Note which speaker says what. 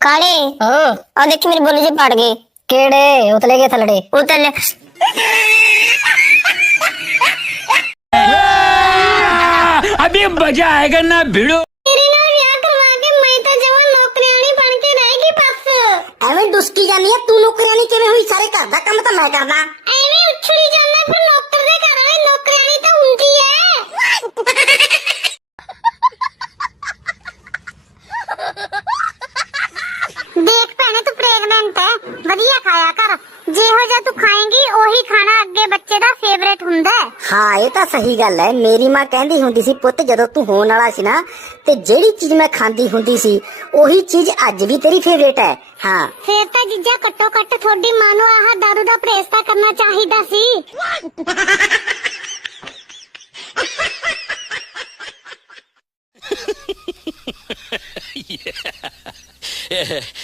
Speaker 1: काले
Speaker 2: हाँ
Speaker 1: और देखी मेरी बोली जी पड़ गई।
Speaker 2: केड़े उतले के थलड़े
Speaker 1: उतल
Speaker 3: अभी मजा आएगा ना भिड़ो।
Speaker 1: तेरे नाल ब्याह करवा के मैं तो जवान नौकरानी बन के रहेगी बस।
Speaker 2: एवें दुस्की जानी है तू नौकरानी किवें हुई सारे घर दा काम तो मैं करना।
Speaker 1: एवें उछली जाना फिर नौकर दे घर वाली नौकरानी तो हुंदी है। देख भैने तू प्रेगनेंट है वधिया खाया कर जेहो जा तू खाएंगी ओही खाना अगे बच्चे दा फेवरेट हुंदा है।
Speaker 2: हाँ ये तो सही गल है। मेरी मां कहंदी हुंदी सी पुत्त जदों तू होण वाला सी ना ते जेड़ी चीज मैं खांदी हुंदी सी ओही चीज अज भी तेरी फेवरेट है। हाँ
Speaker 1: फिर तो जीजा कट्टो कट्ट थोड़ी मां नूं आह दारू दा परहेज तां करना चाहिदा सी।